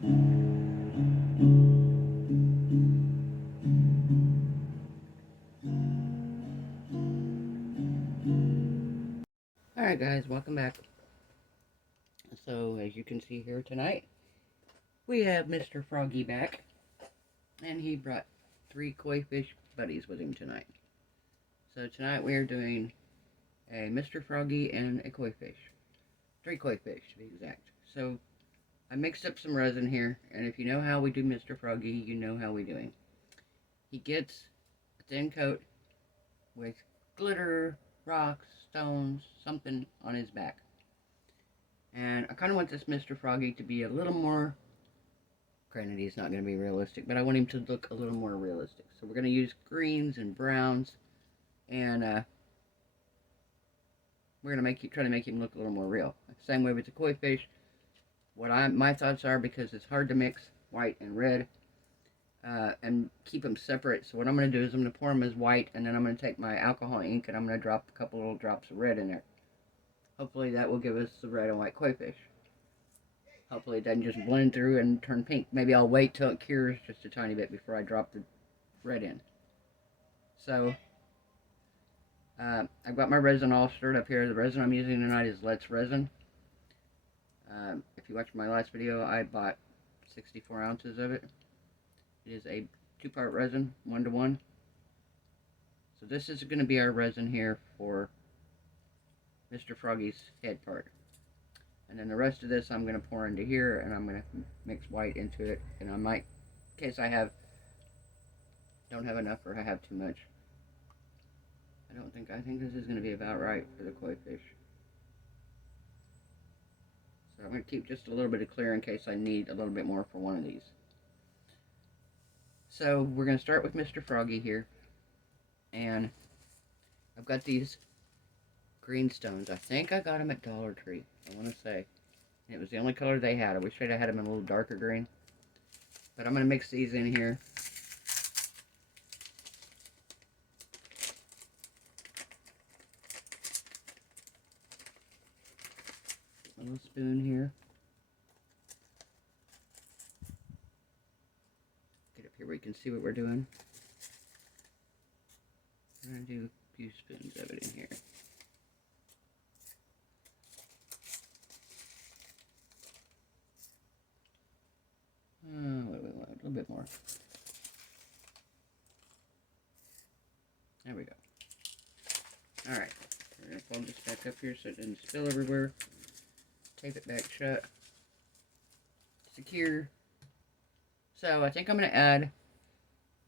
Alright guys, welcome back. So, as you can see here tonight, we have Mr. Froggy back. And he brought 3 koi fish buddies with him tonight. So tonight we are doing a Mr. Froggy and a koi fish. 3 koi fish to be exact. So, I mixed up some resin here, and if you know how we do Mr. Froggy, you know how we do him. He gets a thin coat with glitter, rocks, stones, something on his back. And I kind of want this Mr. Froggy to be a little more, granted he's not going to be realistic, but I want him to look a little more realistic. So we're going to use greens and browns, and we're going to try to make him look a little more real. Same way with the koi fish. My thoughts are, because it's hard to mix white and red, and keep them separate. So what I'm going to do is I'm going to pour them as white, and then I'm going to take my alcohol ink and I'm going to drop a couple little drops of red in there. Hopefully that will give us the red and white koi fish. Hopefully it doesn't just blend through and turn pink. Maybe I'll wait till it cures just a tiny bit before I drop the red in. So, I've got my resin all stirred up here. The resin I'm using tonight is Let's Resin. If you watched my last video, I bought 64 ounces of it. It is a 2-part resin, 1-to-1. So this is going to be our resin here for Mr. Froggy's head part. And then the rest of this I'm going to pour into here, and I'm going to mix white into it. And I might, in case I don't have enough or I have too much. I think this is going to be about right for the koi fish. So I'm going to keep just a little bit of clear in case I need a little bit more for one of these. So we're going to start with Mr. Froggy here. And I've got these green stones. I think I got them at Dollar Tree, I want to say. It was the only color they had. I wish I'd had them in a little darker green. But I'm going to mix these in here. A little spoon here. Get up here where you can see what we're doing. I'm going to do a few spoons of it in here. What do we want? A little bit more. There we go. Alright. We're going to fold this back up here so it doesn't spill everywhere. Tape it back shut. Secure. So I think I'm going to add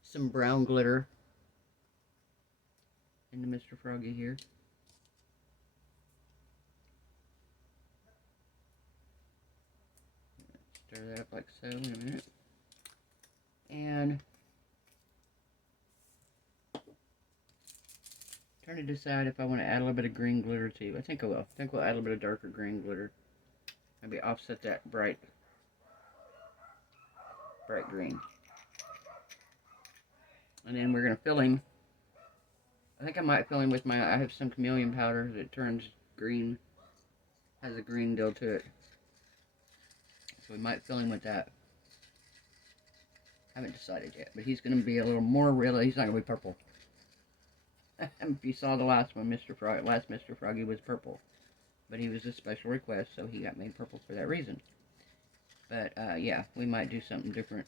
some brown glitter into Mr. Froggy here. Stir that up like so in a minute. And trying to decide if I want to add a little bit of green glitter too. I think I will. I think we'll add a little bit of darker green glitter. Maybe offset that bright green. And then we're going to fill him. I think I might fill him with I have some chameleon powder that turns green. Has a green deal to it. So we might fill him with that. Haven't decided yet, but he's going to be a little more real. He's not going to be purple. If you saw the last one, last Mr. Froggy was purple. But he was a special request, so he got made purple for that reason. But, yeah, we might do something different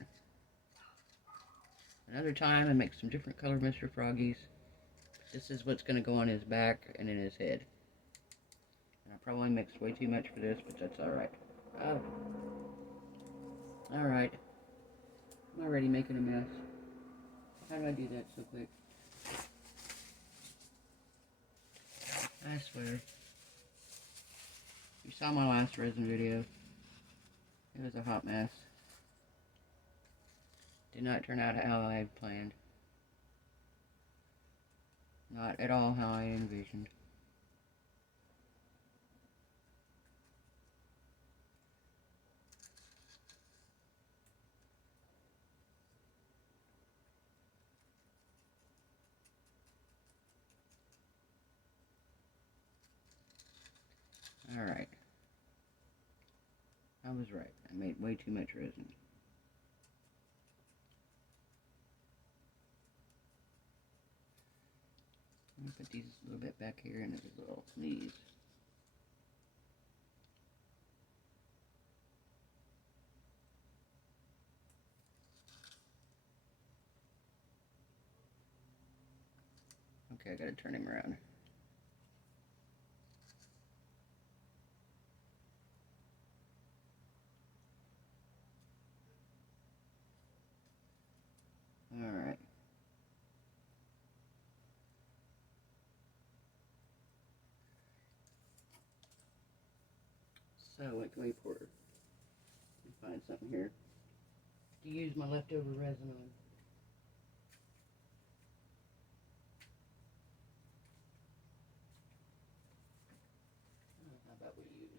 another time and make some different color Mr. Froggies. This is what's going to go on his back and in his head. And I probably mixed way too much for this, but that's alright. Oh. Alright. I'm already making a mess. How do I do that so quick? I swear. You saw my last resin video. It was a hot mess. Did not turn out how I had planned. Not at all how I envisioned. Alright. How I was right. I made way too much resin. I'm going to put these a little bit back here into the little these. Okay, I gotta turn him around. Alright. So, what can we pour? Let me find something here to use my leftover resin on. How about we use,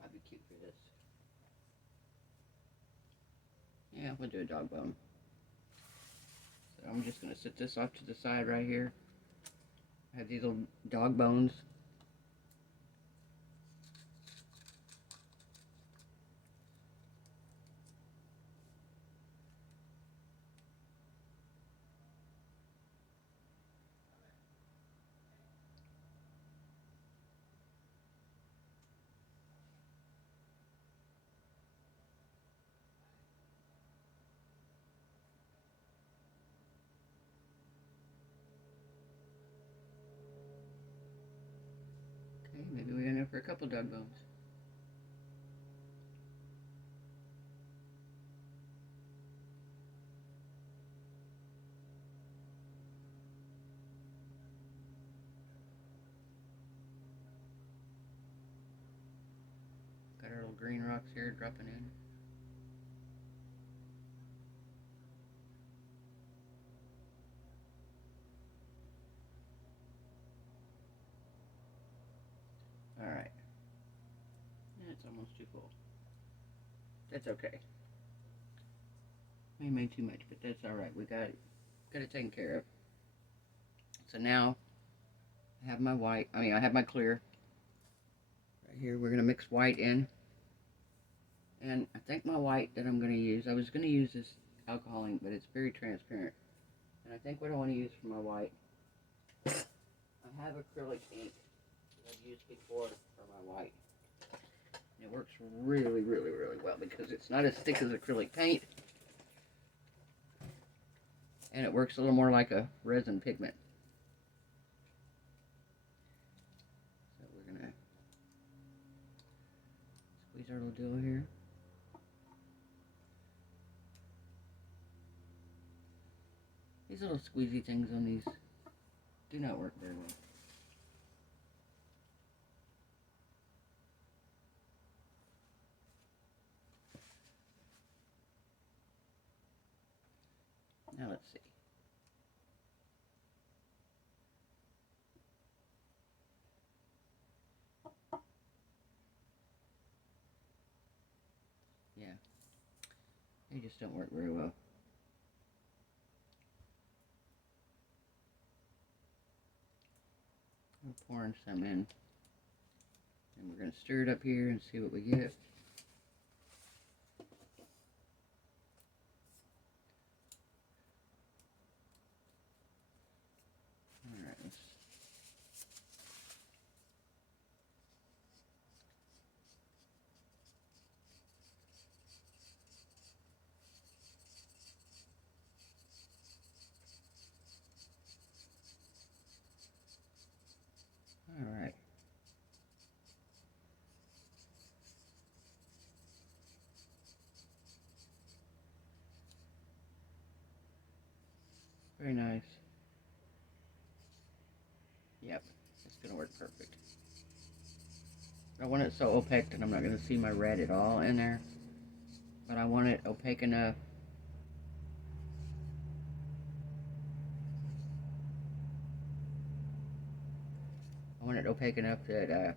might be cute for this. Yeah, we'll do a dog bone. So I'm just going to set this off to the side right here. I have these little dog bones. Okay, maybe we're going to go for a couple dog bones. Got our little green rocks here dropping in. Alright. It's almost too full. That's okay. We made too much, but that's alright. We got it taken care of. So now I have my white, I have my clear. Right here, we're going to mix white in. And I think my white that I'm going to use, I was going to use this alcohol ink, but it's very transparent. And I think what I want to use for my white, I have acrylic ink that I've used before for my white. And it works really, really, really well because it's not as thick as acrylic paint. And it works a little more like a resin pigment. So we're going to squeeze our little deal here. These little squeezy things on these do not work very well. Now let's see. Yeah, they just don't work very well. I'm pouring some in. And we're going to stir it up here and see what we get. Alright, let's... Alright. Very nice. Yep, it's going to work perfect. I want it so opaque that I'm not going to see my red at all in there. But I want it opaque enough. I want it opaque enough that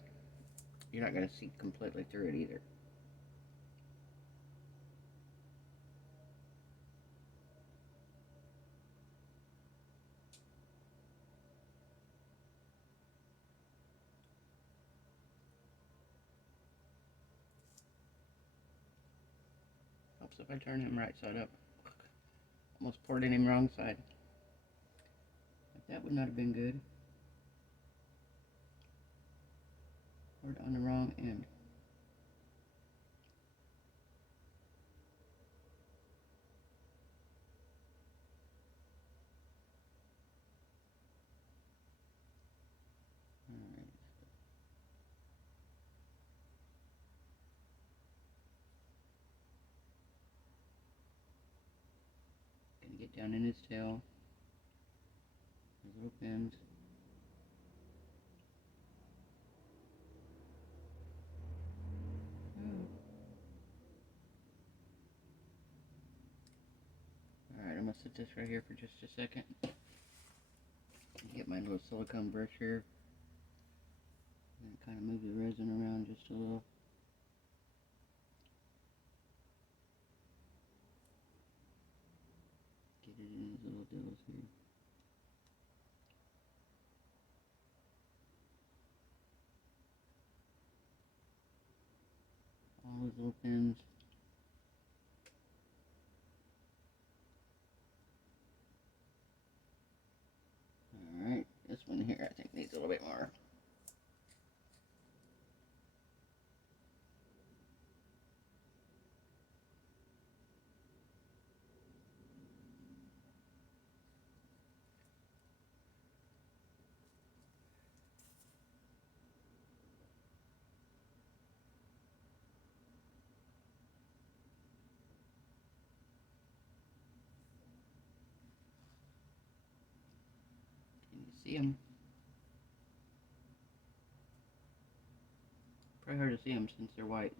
you're not going to see completely through it either. Helps if I turn him right side up. Almost poured in him wrong side. But that would not have been good. Poured on the wrong end. Alright. Gonna get down in his tail. His little fins. Alright, I'm gonna set this right here for just a second. Get my little silicone brush here. And kind of move the resin around just a little. Get it in his little dills here. All his little fins. Alright, this one here I think needs a little bit more. Can you see them? Probably hard to see them since they're white.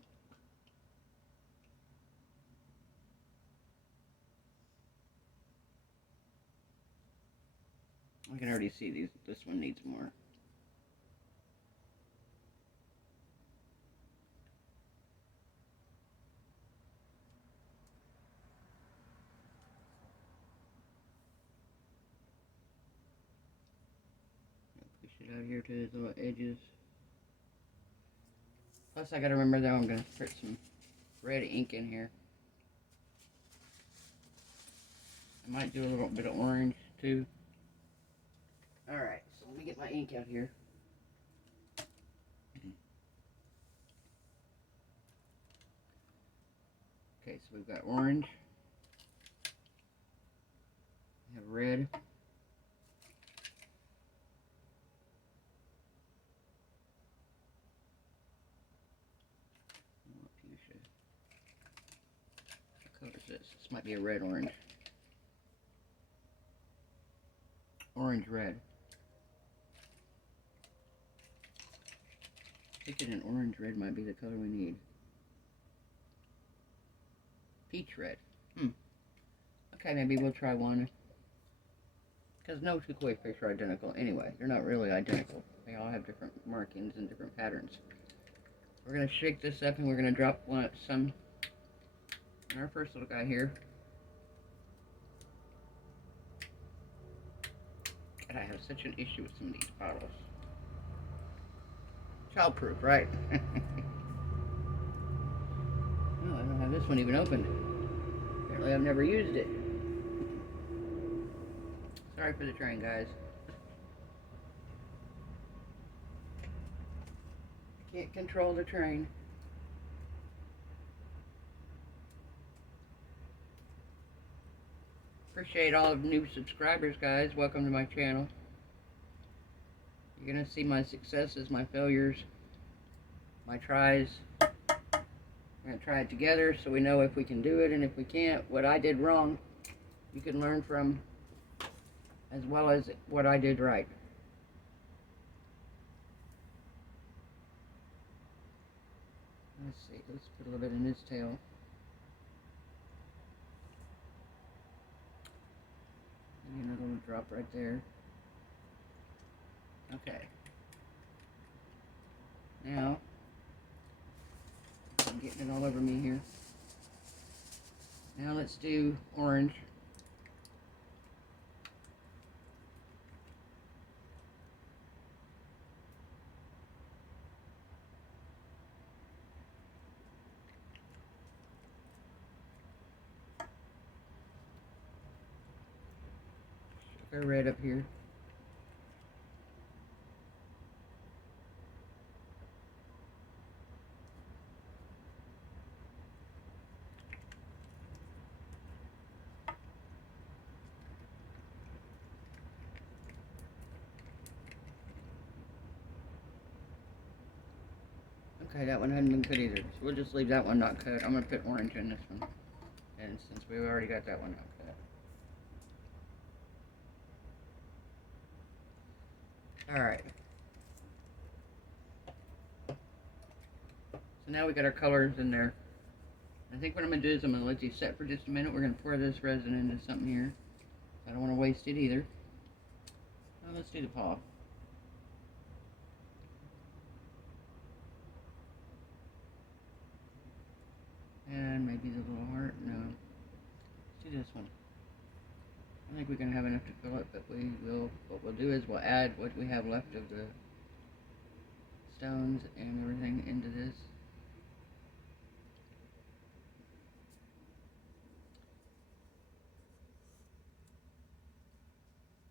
I can already see these. This one needs more. Push it out here to his little edges. Plus I gotta remember that I'm gonna put some red ink in here. I might do a little bit of orange too. Alright, so let me get my ink out here. Okay, so we've got orange. We have red. Fuchsia. What color is this? This might be a red orange. Orange red. Thinking an orange red might be the color we need. Peach red. Okay, maybe we'll try one. Because no two koi fish are identical anyway. They're not really identical. They all have different markings and different patterns. We're going to shake this up and we're going to drop some in our first little guy here. God, I have such an issue with some of these bottles. Childproof, right? Oh, I don't have this one even opened. Apparently I've never used it. Sorry for the train, guys. Can't control the train. Appreciate all of the new subscribers, guys. Welcome to my channel. You're gonna see my successes, my failures, my tries. We're gonna try it together so we know if we can do it, and if we can't, what I did wrong, you can learn from, as well as what I did right. Let's see, let's put a little bit in his tail. Maybe another little drop right there. Okay. Now, I'm getting it all over me here. Now let's do orange. our red up here. Okay, that one hadn't been cut either, so we'll just leave that one not cut. I'm going to put orange in this one, and since we've already got that one not cut. Alright. So now we got our colors in there. I think what I'm going to do is I'm going to let these set for just a minute. We're going to pour this resin into something here. I don't want to waste it either. Well, let's do the paw. And maybe the little heart. No. Let's do this one. I think we're going to have enough to fill it, but what we'll do is we'll add what we have left of the stones and everything into this.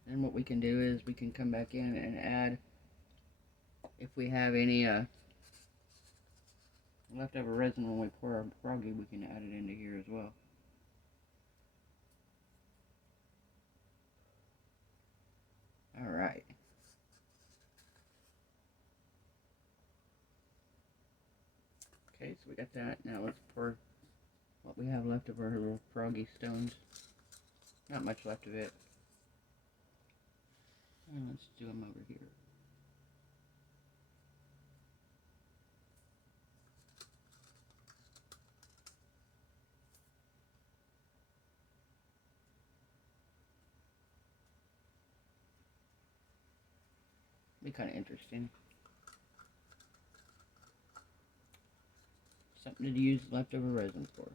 And what we can do is we can come back in and add, if we have any leftover resin when we pour our Froggy, we can add it into here as well. Alright. Okay, so we got that. Now let's pour what we have left of our little Froggy stones. Not much left of it. And let's do them over here. Be kind of interesting. Something to use leftover resin for.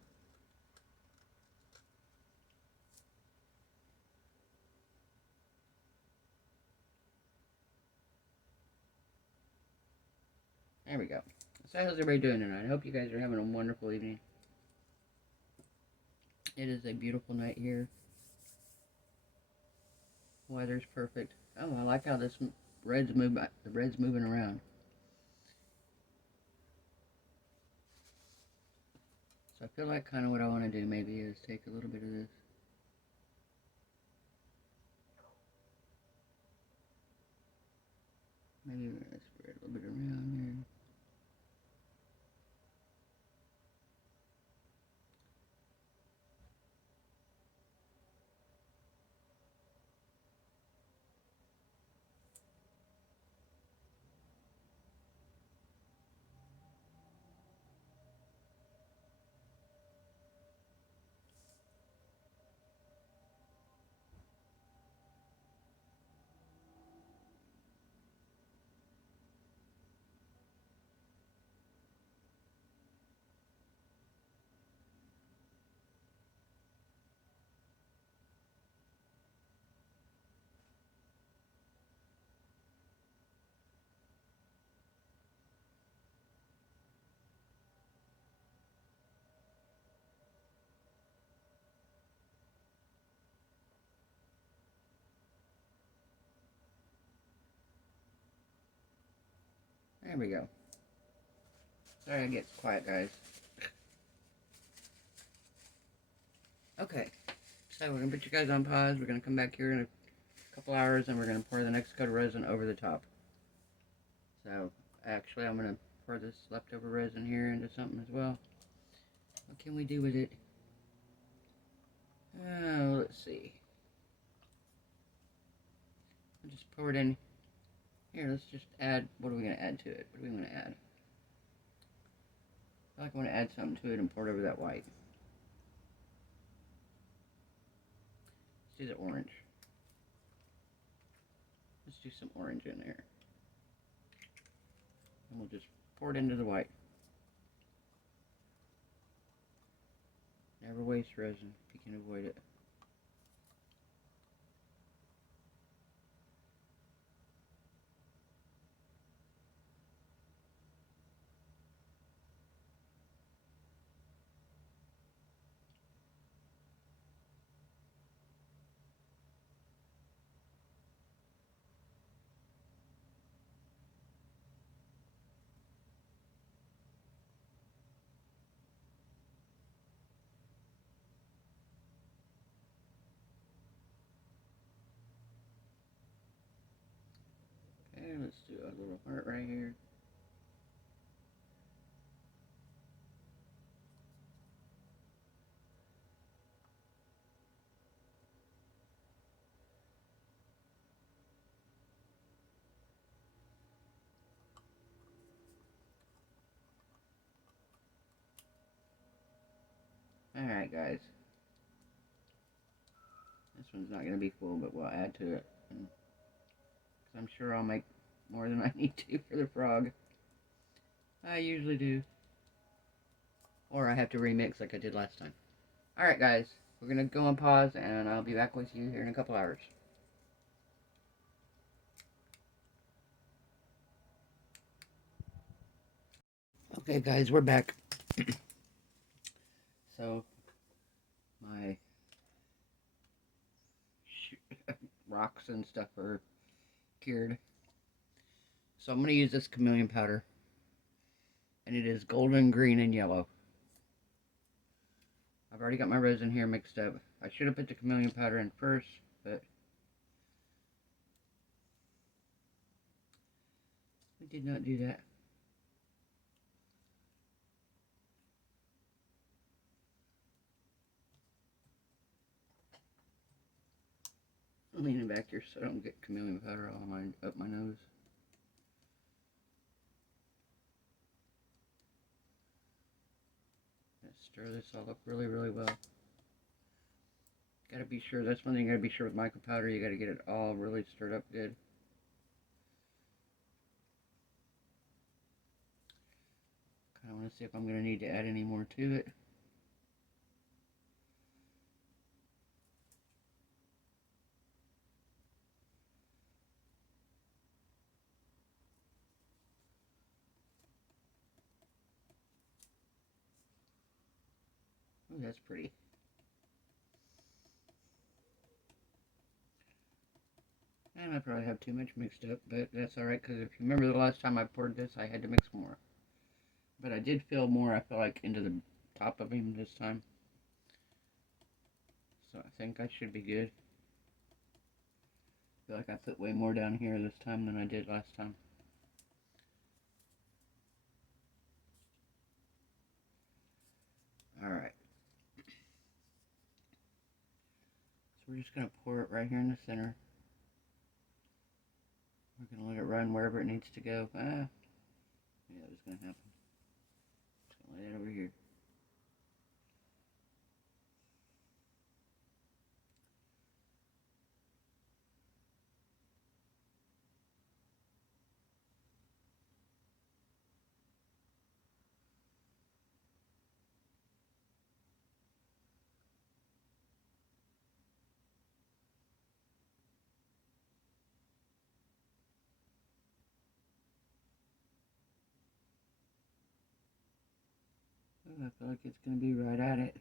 There we go. So how's everybody doing tonight? I hope you guys are having a wonderful evening. It is a beautiful night here. Weather's perfect. Oh, I like how this red's moving. The red's moving around. So I feel like kind of what I want to do maybe is take a little bit of this. Maybe we're going to spread a little bit around here. There we go. Sorry I get quiet, guys. Okay, so we're going to put you guys on pause. We're going to come back here in a couple hours and we're going to pour the next coat of resin over the top. So, actually, I'm going to pour this leftover resin here into something as well. What can we do with it? Oh, let's see. I'll just pour it in. Here, let's just add, what are we going to add to it? What do we want to add? I feel like I want to add something to it and pour it over that white. Let's do the orange. Let's do some orange in there. And we'll just pour it into the white. Never waste resin if you can avoid it. let's do a little heart right here. Alright, guys. This one's not going to be full, but we'll add to it. Because I'm sure I'll make more than I need to for the frog. I usually do. Or I have to remix like I did last time. Alright, guys. We're going to go on pause, and I'll be back with you here in a couple hours. Okay, guys, we're back. So, my rocks and stuff are cured. So I'm going to use this chameleon powder. And it is golden, green, and yellow. I've already got my resin here mixed up. I should have put the chameleon powder in first, but we did not do that. I'm leaning back here so I don't get chameleon powder all up my nose. Let's stir this all up really, really well. Gotta be sure, that's one thing you gotta be sure with micro powder, you gotta get it all really stirred up good. Kinda wanna see if I'm gonna need to add any more to it. Ooh, that's pretty. I might probably have too much mixed up, but that's alright, because if you remember the last time I poured this, I had to mix more. But I did fill more, I feel like, into the top of him this time. So I think I should be good. I feel like I put way more down here this time than I did last time. Alright. So we're just going to pour it right here in the center. We're going to let it run wherever it needs to go. Yeah, that's going to happen. Just going to lay it over here. Oh, I feel like it's going to be right at it.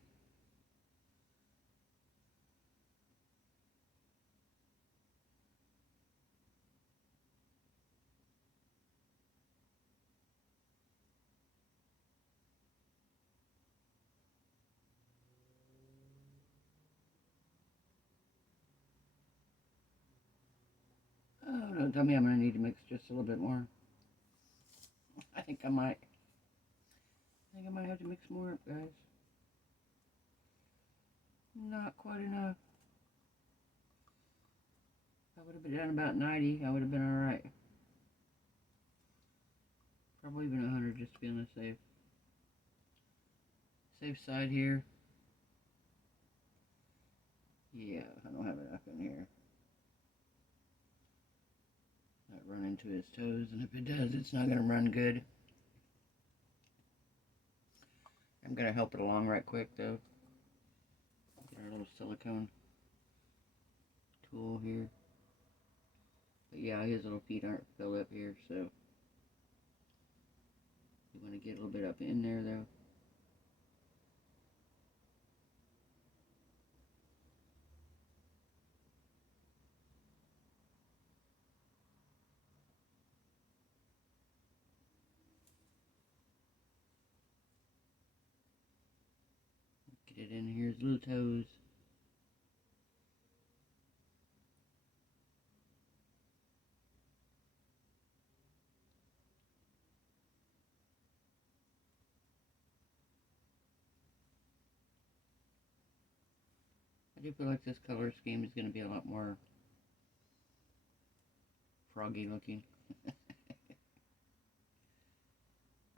Oh, don't tell me I'm going to need to mix just a little bit more. I think I might. I think I might have to mix more up, guys. Not quite enough. If I would have been down about 90, I would have been alright. Probably even 100 just to be on the safe side here. Yeah, I don't have enough in here. Might run into his toes, and if it does, it's not going to run good. I'm going to help it along right quick, though. Get our little silicone tool here. But yeah, his little feet aren't filled up here, so you want to get a little bit up in there, though. Get it in here, his little toes. I do feel like this color scheme is going to be a lot more froggy looking.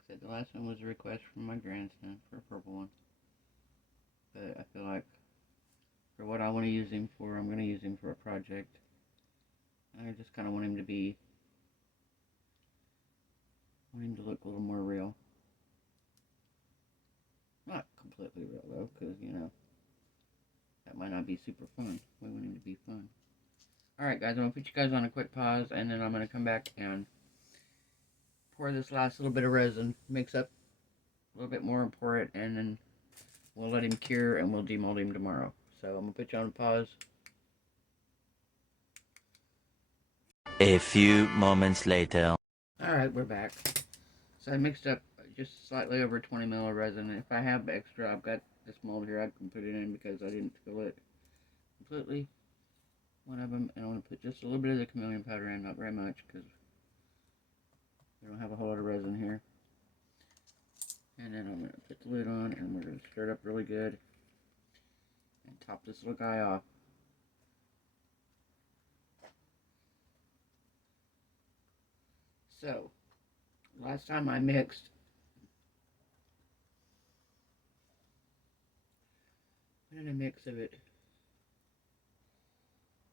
Except the last one was a request from my grandson for a purple one. But I feel like for what I want to use him for, I'm going to use him for a project. I just kind of want him to look a little more real. Not completely real though, because, you know, that might not be super fun. We want him to be fun. Alright guys, I'm going to put you guys on a quick pause, and then I'm going to come back and pour this last little bit of resin, mix up a little bit more and pour it, and then we'll let him cure and we'll demold him tomorrow. So I'm going to put you on pause. A few moments later. Alright, we're back. So I mixed up just slightly over 20 ml of resin. If I have extra, I've got this mold here, I can put it in because I didn't fill it completely. One of them, and I want to put just a little bit of the chameleon powder in, not very much, because we don't have a whole lot of resin here. And then I'm going to put the lid on, and we're going to stir it up really good, and top this little guy off. So, last time I mixed, what did I mix of it?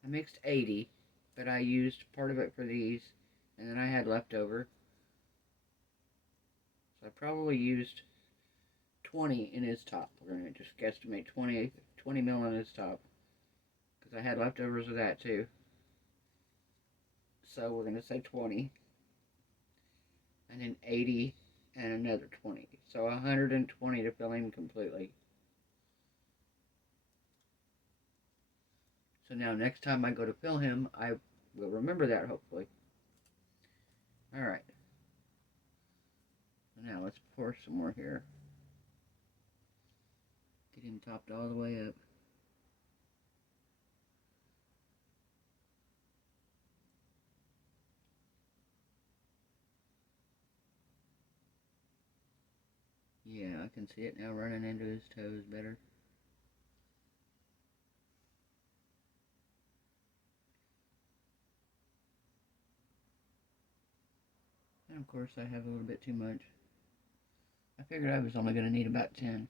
I mixed 80, but I used part of it for these, and then I had leftover. So I probably used 20 in his top. We're going to just guesstimate 20 mil in his top, because I had leftovers of that too. So we're going to say 20, and then 80, and another 20. So 120 to fill him completely. So now next time I go to fill him, I will remember that, hopefully. Alright. So now let's pour some more here. Get him topped all the way up. Yeah, I can see it now running into his toes better. And of course I have a little bit too much. I figured I was only going to need about 10.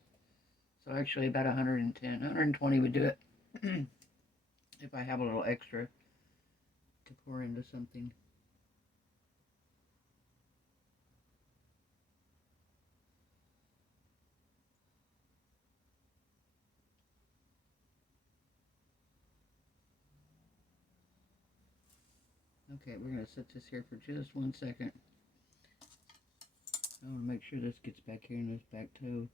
So actually about 110. 120 would do it. If I have a little extra to pour into something. Okay, we're going to set this here for just 1 second. I want to make sure this gets back here in this back toe.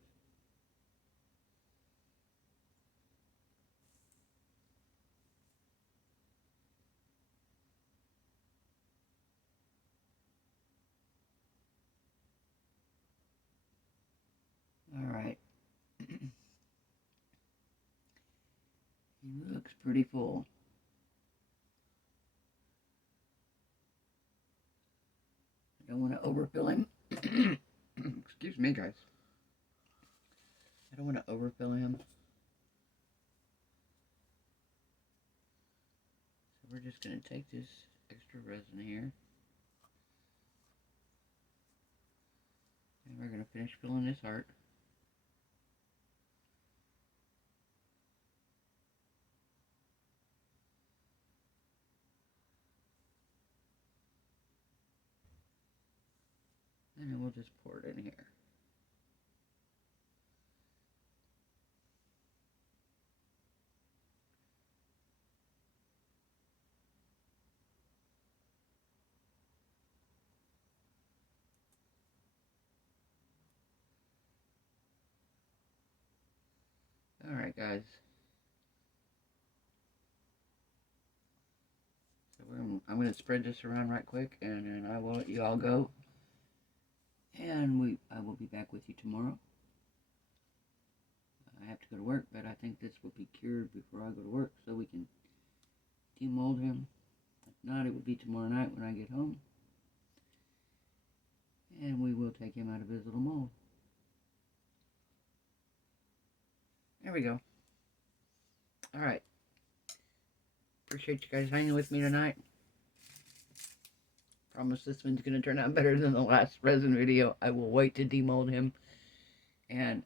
Alright. He looks pretty full. I don't want to overfill him. Excuse me, guys. I don't want to overfill him. So we're just going to take this extra resin here. And we're going to finish filling this heart. And then we'll just pour it in here. Alright guys. So I'm going to spread this around right quick, and then I will let you all go. And I will be back with you tomorrow. I have to go to work, but I think this will be cured before I go to work, so we can demold him. If not, it will be tomorrow night when I get home. And we will take him out of his little mold. There we go. Alright. Appreciate you guys hanging with me tonight. Promise this one's going to turn out better than the last resin video. I will wait to demold him. And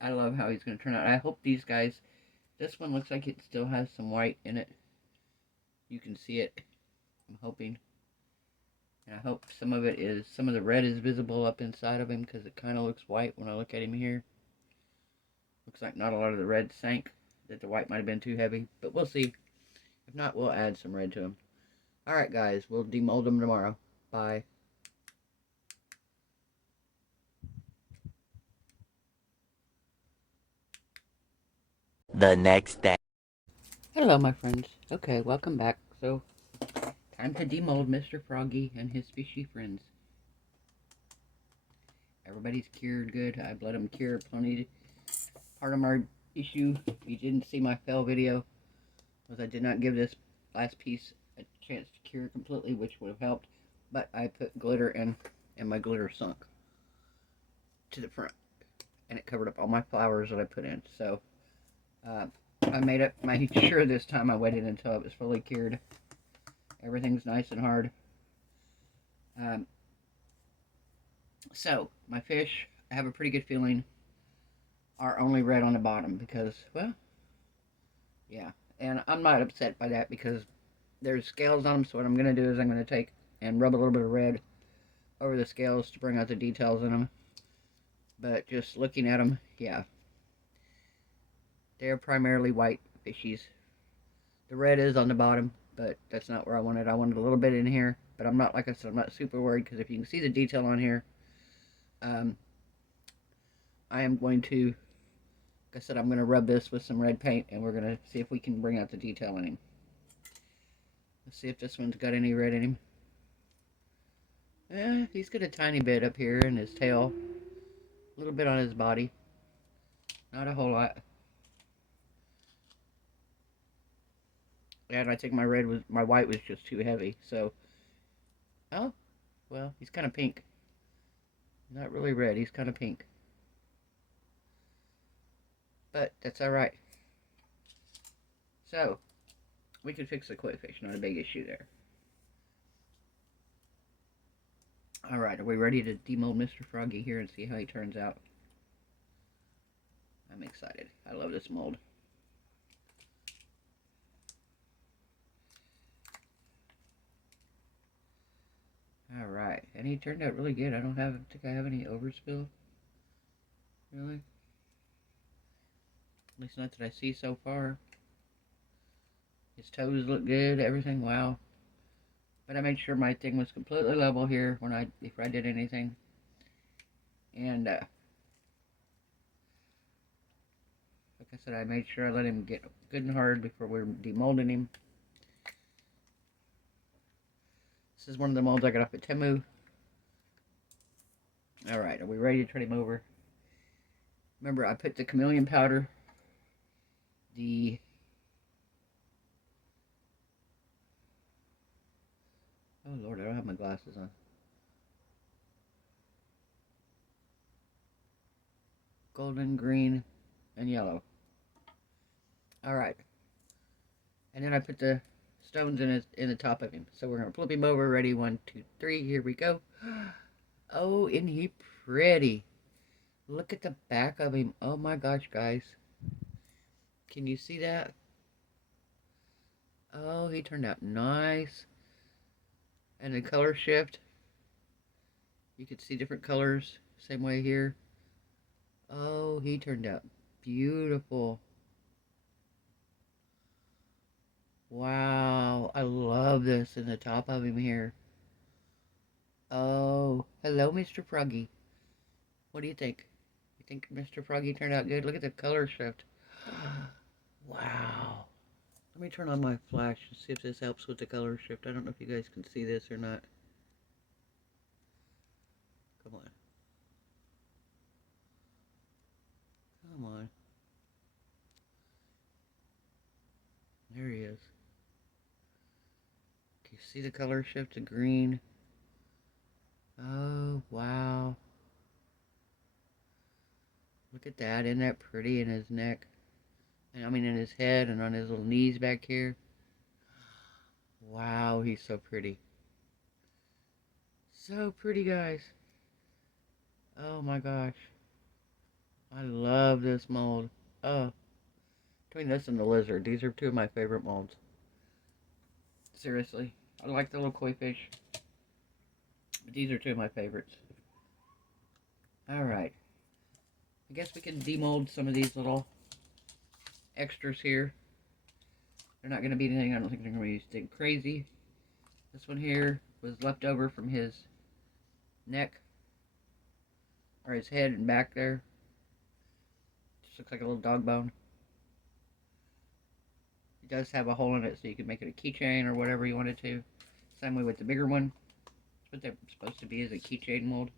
I love how he's going to turn out. I hope these guys... This one looks like it still has some white in it. You can see it. I'm hoping. And I hope some of the red is visible up inside of him, because it kind of looks white when I look at him here. Looks like not a lot of the red sank, that the white might have been too heavy, but we'll see. If not, we'll add some red to him. Alright guys, we'll demold him tomorrow. Bye. The next day. Hello my friends. Okay, welcome back. So, time to demold Mr. Froggy and his fishy friends. Everybody's cured good. I've let them cure plenty. Part of my issue, if you didn't see my fail video, was I did not give this last piece a chance to cure completely, which would have helped. But I put glitter in, and my glitter sunk to the front. And it covered up all my flowers that I put in. So, I made sure this time I waited until it was fully cured. Everything's nice and hard. So, my fish, I have a pretty good feeling, are only red on the bottom because, well, yeah. And I'm not upset by that because there's scales on them, so what I'm going to do is I'm going to take and rub a little bit of red over the scales to bring out the details in them. But just looking at them, yeah. They're primarily white fishies. The red is on the bottom, but that's not where I wanted. I wanted a little bit in here, but I'm not, like I said, I'm not super worried because if you can see the detail on here, I am going to, like I said, I'm going to rub this with some red paint, and we're going to see if we can bring out the detail in him. Let's see if this one's got any red in him. He's got a tiny bit up here in his tail. A little bit on his body. Not a whole lot. And I think my white was just too heavy, so. Oh, well, he's kind of pink. Not really red, he's kind of pink. But that's alright. So, we can fix the koi fish, not a big issue there. Alright, are we ready to demold Mr. Froggy here and see how he turns out? I'm excited. I love this mold. Alright, and he turned out really good. I don't think I have any overspill. Really? At least not that I see so far. His toes look good, everything, wow. But I made sure my thing was completely level here before I did anything. And, like I said, I made sure I let him get good and hard before we were demolding him. This is one of the molds I got off at Temu. Alright, are we ready to turn him over? Remember, I put the chameleon powder, oh Lord, I don't have my glasses on. Golden, green, and yellow. Alright. And then I put the stones in the top of him. So we're going to flip him over. Ready? 1, 2, 3. Here we go. Oh, isn't he pretty? Look at the back of him. Oh my gosh, guys. Can you see that? Oh, he turned out nice. And the color shift. You could see different colors. Same way here. Oh, he turned out beautiful. Wow, I love this in the top of him here. Oh, hello, Mr. Froggy. What do you think? You think Mr. Froggy turned out good? Look at the color shift. Wow. Let me turn on my flash and see if this helps with the color shift. I don't know if you guys can see this or not. Come on. Come on. There he is. Can you see the color shift to green? Oh, wow. Look at that. Isn't that pretty in his neck? And I mean in his head and on his little knees back here. Wow, he's so pretty. So pretty, guys. Oh my gosh. I love this mold. Oh, between this and the lizard, these are two of my favorite molds. Seriously. I like the little koi fish. But these are two of my favorites. Alright. I guess we can demold some of these little extras here. They're not going to be anything, I don't think they're going to be anything crazy. This one here was left over from his neck. Or his head and back there. Just looks like a little dog bone. It does have a hole in it so you can make it a keychain or whatever you wanted to. Same way with the bigger one. That's what they're supposed to be, is a keychain mold.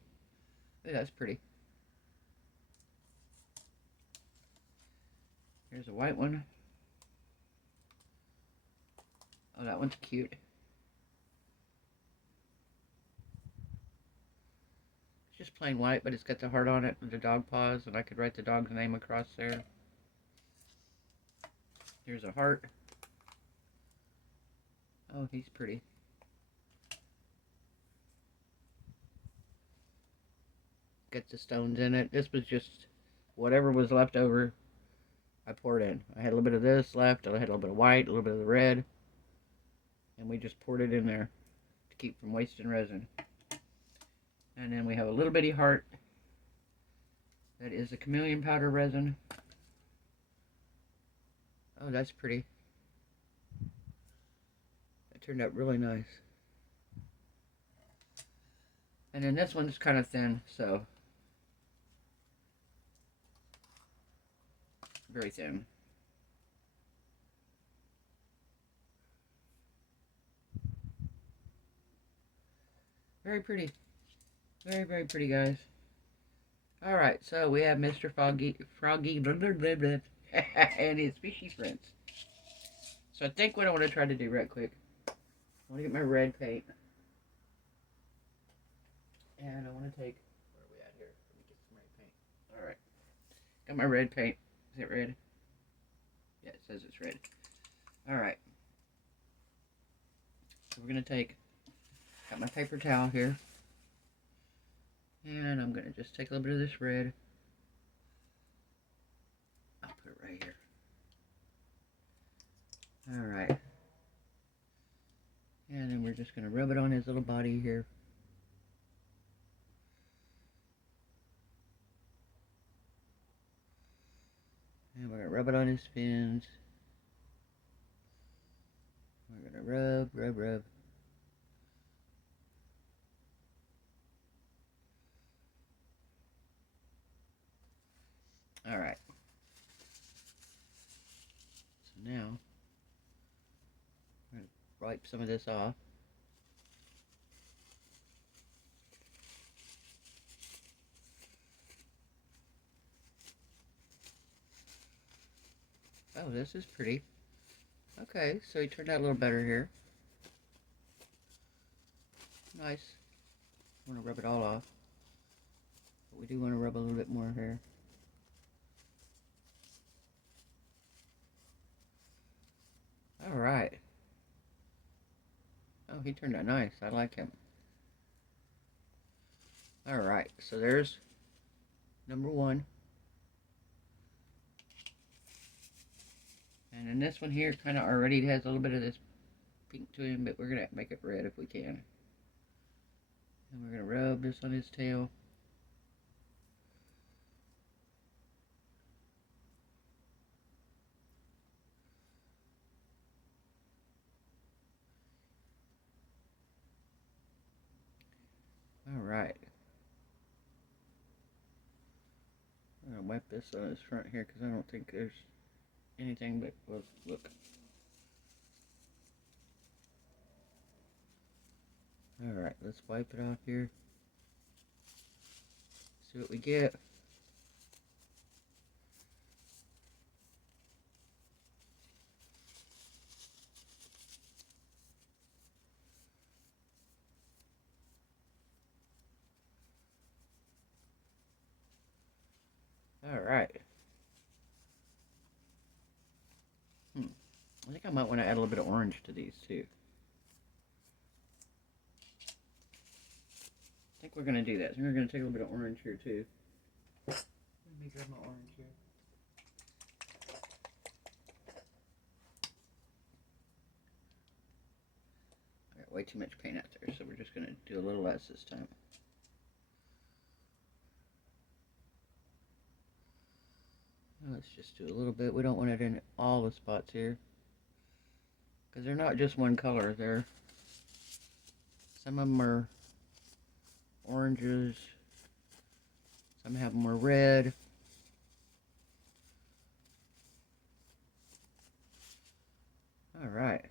Hey, that's pretty. Here's a white one. Oh, that one's cute. It's just plain white, but it's got the heart on it and the dog paws, and I could write the dog's name across there. Here's a heart. Oh, he's pretty. Got the stones in it. This was just whatever was left over, I poured in. I had a little bit of this left, I had a little bit of white, a little bit of the red, and we just poured it in there to keep from wasting resin. And then we have a little bitty heart. That is a chameleon powder resin. Oh, that's pretty. That turned out really nice. And then this one's kind of thin, so very thin. Very pretty. Very, very pretty, guys. Alright, so we have Mr. Froggy, blah, blah, blah, blah, and his fishy friends. So I think what I want to try to do right quick, I want to get my red paint. And I want to take, where are we at here? Let me get some red paint. Alright. Got my red paint. Is it red? Yeah, it says it's red. Alright. So we're going to take, got my paper towel here. And I'm going to just take a little bit of this red. I'll put it right here. Alright. And then we're just going to rub it on his little body here. And we're going to rub it on his fins. We're going to rub, rub, rub. Alright. So now, I'm going to wipe some of this off. Oh, this is pretty. Okay, so he turned out a little better here. Nice. I want to rub it all off. But we do want to rub a little bit more here. Alright. Oh, he turned out nice. I like him. Alright, so there's number one. And then this one here kind of already has a little bit of this pink to him, but we're going to make it red if we can. And we're going to rub this on his tail. Alright. I'm going to wipe this on his front here because I don't think there's anything but, well, look. Alright, let's wipe it off here. See what we get. Alright. think I might want to add a little bit of orange to these too. I think we're going to do that. So we're going to take a little bit of orange here too. Let me grab my orange here. I got way too much paint out there, so we're just going to do a little less this time. Let's just do a little bit. We don't want it in all the spots here, because they're not just one color. Some of them are oranges, some have them are red. Alright.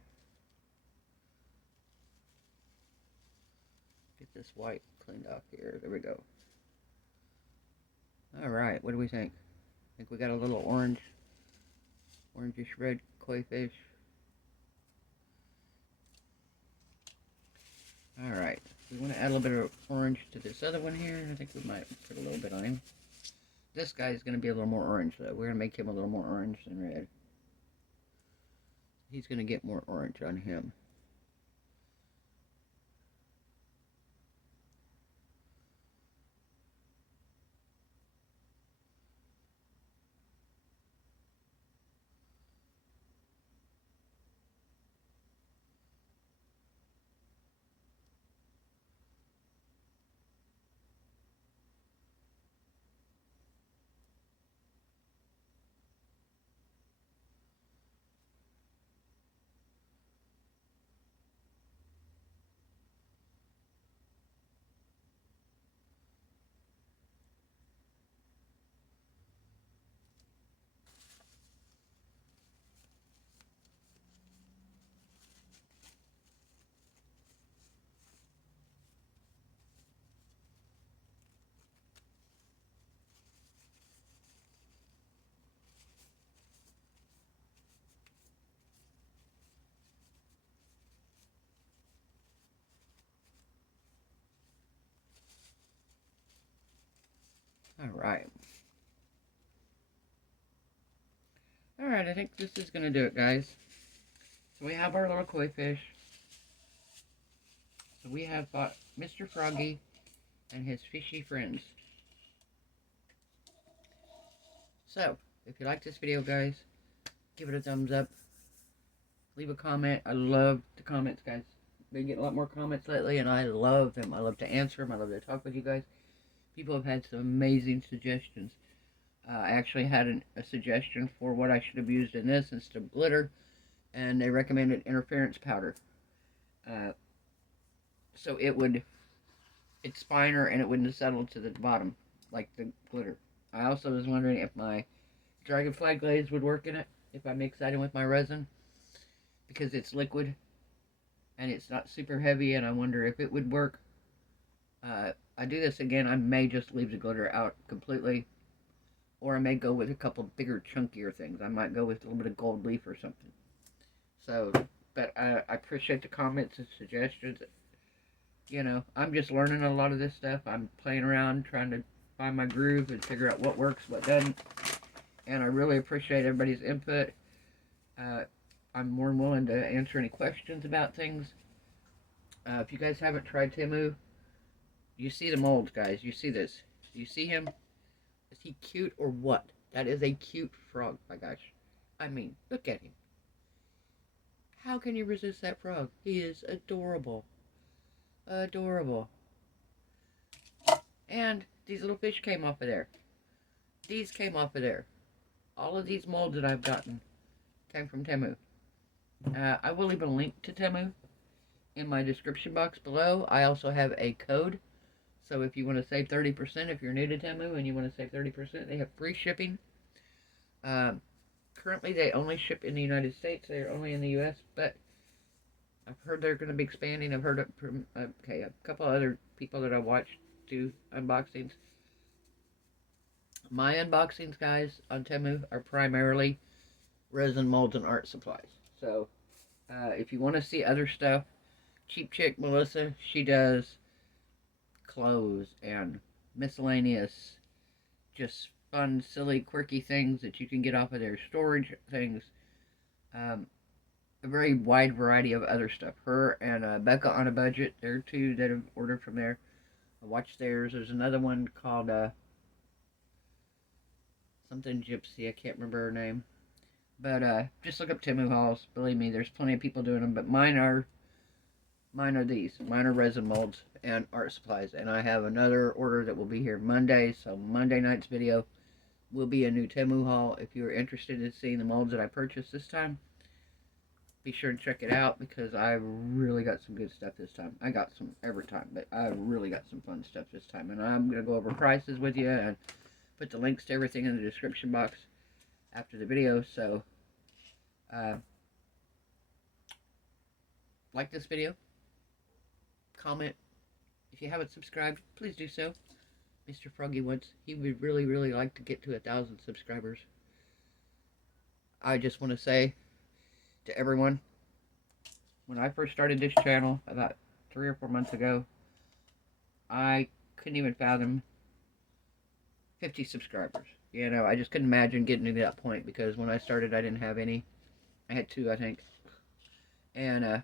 Get this white cleaned off here. There we go. Alright, what do we think? Think we got a little orangish red koi fish. Alright, we want to add a little bit of orange to this other one here. I think we might put a little bit on him. This guy's going to be a little more orange though. We're going to make him a little more orange than red. He's going to get more orange on him. Alright. Alright, I think this is going to do it, guys. So we have our little koi fish. So we have Mr. Froggy and his fishy friends. So, if you like this video, guys, give it a thumbs up. Leave a comment. I love the comments, guys. Been getting a lot more comments lately, and I love them. I love to answer them. I love to talk with you guys. People have had some amazing suggestions. I actually had a suggestion for what I should have used in this instead of glitter, and they recommended interference powder. So it's finer and it wouldn't settle to the bottom like the glitter. I also was wondering if my dragonfly glaze would work in it, if I mix that in with my resin, because it's liquid and it's not super heavy, and I wonder if it would work. I do this again, I may just leave the glitter out completely, or I may go with a couple bigger, chunkier things. I might go with a little bit of gold leaf or something. So, but I appreciate the comments and suggestions. You know, I'm just learning a lot of this stuff. I'm playing around, trying to find my groove and figure out what works, what doesn't. And I really appreciate everybody's input. I'm more than willing to answer any questions about things. If you guys haven't tried Temu, you see the molds, guys. You see this. Do you see him? Is he cute or what? That is a cute frog, my gosh. I mean, look at him. How can you resist that frog? He is adorable. Adorable. And these little fish came off of there. These came off of there. All of these molds that I've gotten came from Temu. I will leave a link to Temu in my description box below. I also have a code. So if you want to save 30%, if you're new to Temu and you want to save 30%, they have free shipping. Currently, they only ship in the United States. They're only in the U.S., but I've heard they're going to be expanding. I've heard from a couple other people that I watched do unboxings. My unboxings, guys, on Temu are primarily resin, molds, and art supplies. So, if you want to see other stuff, Cheap Chick Melissa, she does clothes and miscellaneous, just fun, silly, quirky things that you can get off of their storage things. a very wide variety of other stuff. Her and Becca on a Budget, there are two that have ordered from there. I watched theirs. There's another one called something Gypsy. I can't remember her name. But just look up Temu hauls. Believe me, there's plenty of people doing them. But mine are these. Mine are resin molds and art supplies. And I have another order that will be here Monday. So Monday night's video will be a new Temu haul. If you are interested in seeing the molds that I purchased this time, be sure to check it out because I really got some good stuff this time. I got some every time, but I really got some fun stuff this time. And I'm going to go over prices with you and put the links to everything in the description box after the video. So, like this video, comment. If you haven't subscribed, please do so. Mr. Froggy he would really, really like to get to 1,000 subscribers. I just want to say to everyone, when I first started this channel about 3 or 4 months ago, I couldn't even fathom 50 subscribers. You know, I just couldn't imagine getting to that point because when I started, I didn't have any. I had 2, I think. And,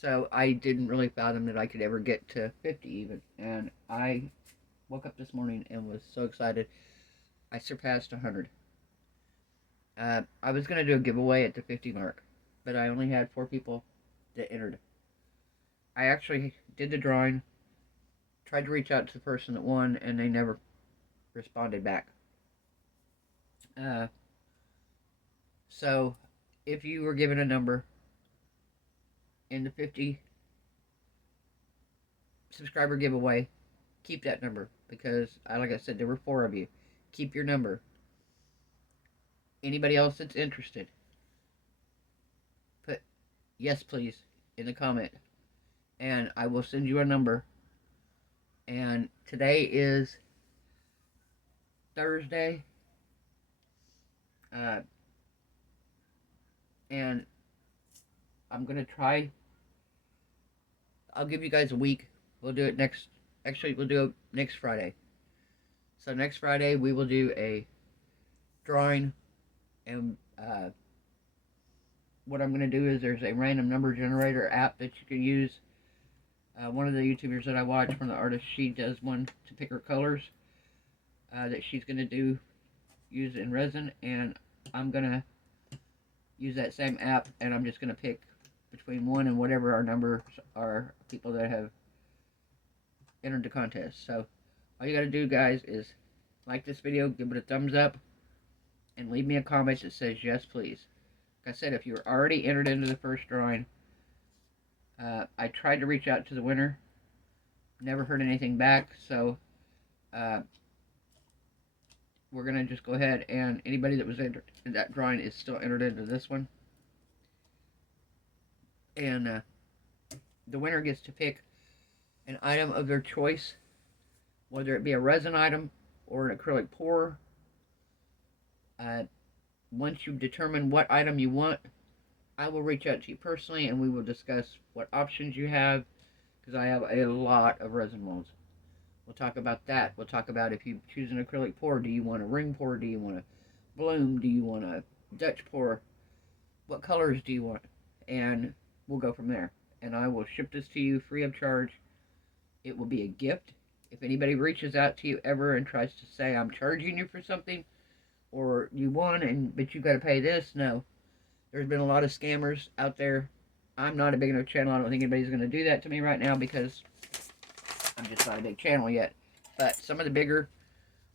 so I didn't really fathom that I could ever get to 50 even. And I woke up this morning and was so excited. I surpassed 100. I was going to do a giveaway at the 50 mark, but I only had 4 people that entered. I actually did the drawing, tried to reach out to the person that won, and they never responded back. So, if you were given a number in the 50 subscriber giveaway, keep that number because, like I said, there were 4 of you. Keep your number. Anybody else that's interested, put yes please in the comment and I will send you a number. And today is Thursday, and I'm gonna try. I'll give you guys a week. We'll do it next. Actually, we'll do it next Friday. So next Friday we will do a drawing, and what I'm gonna do is there's a random number generator app that you can use. One of the YouTubers that I watch, one of the artists, she does one to pick her colors that she's gonna use in resin, and I'm gonna use that same app, and I'm just gonna pick between 1 and whatever our numbers are, people that have entered the contest. So all you gotta do, guys, is like this video, give it a thumbs up, and leave me a comment that says yes please. Like I said, if you're already entered into the first drawing, I tried to reach out to the winner, never heard anything back, so we're gonna just go ahead, and anybody that was entered in that drawing is still entered into this one. And the winner gets to pick an item of their choice, whether it be a resin item or an acrylic pour. Once you determine what item you want, I will reach out to you personally and we will discuss what options you have, because I have a lot of resin molds. We'll talk about that. We'll talk about if you choose an acrylic pour, do you want a ring pour? Do you want a bloom? Do you want a Dutch pour? What colors do you want? And we'll go from there. And I will ship this to you free of charge. It will be a gift. If anybody reaches out to you ever and tries to say, I'm charging you for something, or you won, but you got to pay this, no. There's been a lot of scammers out there. I'm not a big enough channel. I don't think anybody's going to do that to me right now because I'm just not a big channel yet. But some of the bigger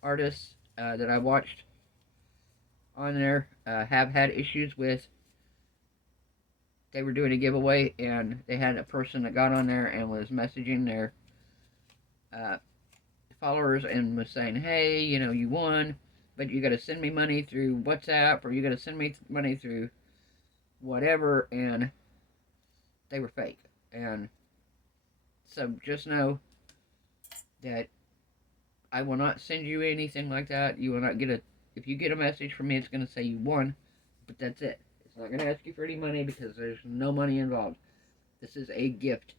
artists that I watched on there have had issues with, they were doing a giveaway and they had a person that got on there and was messaging their followers and was saying, hey, you know, you won, but you got to send me money through WhatsApp, or you got to send me money through whatever, and they were fake. And so just know that I will not send you anything like that. You will not get if you get a message from me, it's going to say you won, but that's it. It's not going to ask you for any money because there's no money involved. This is a gift.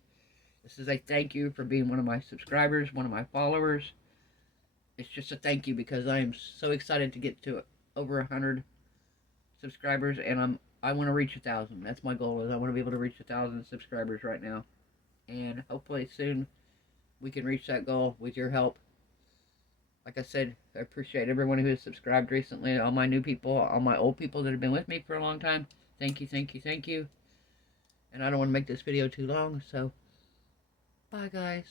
This is a thank you for being one of my subscribers, one of my followers. It's just a thank you because I am so excited to get to over 100 subscribers, and I'm I want to reach 1,000. That's my goal. Is I want to be able to reach 1,000 subscribers right now, and hopefully soon we can reach that goal with your help. Like I said, I appreciate everyone who has subscribed recently. All my new people, all my old people that have been with me for a long time. Thank you, thank you, thank you. And I don't want to make this video too long, so bye, guys.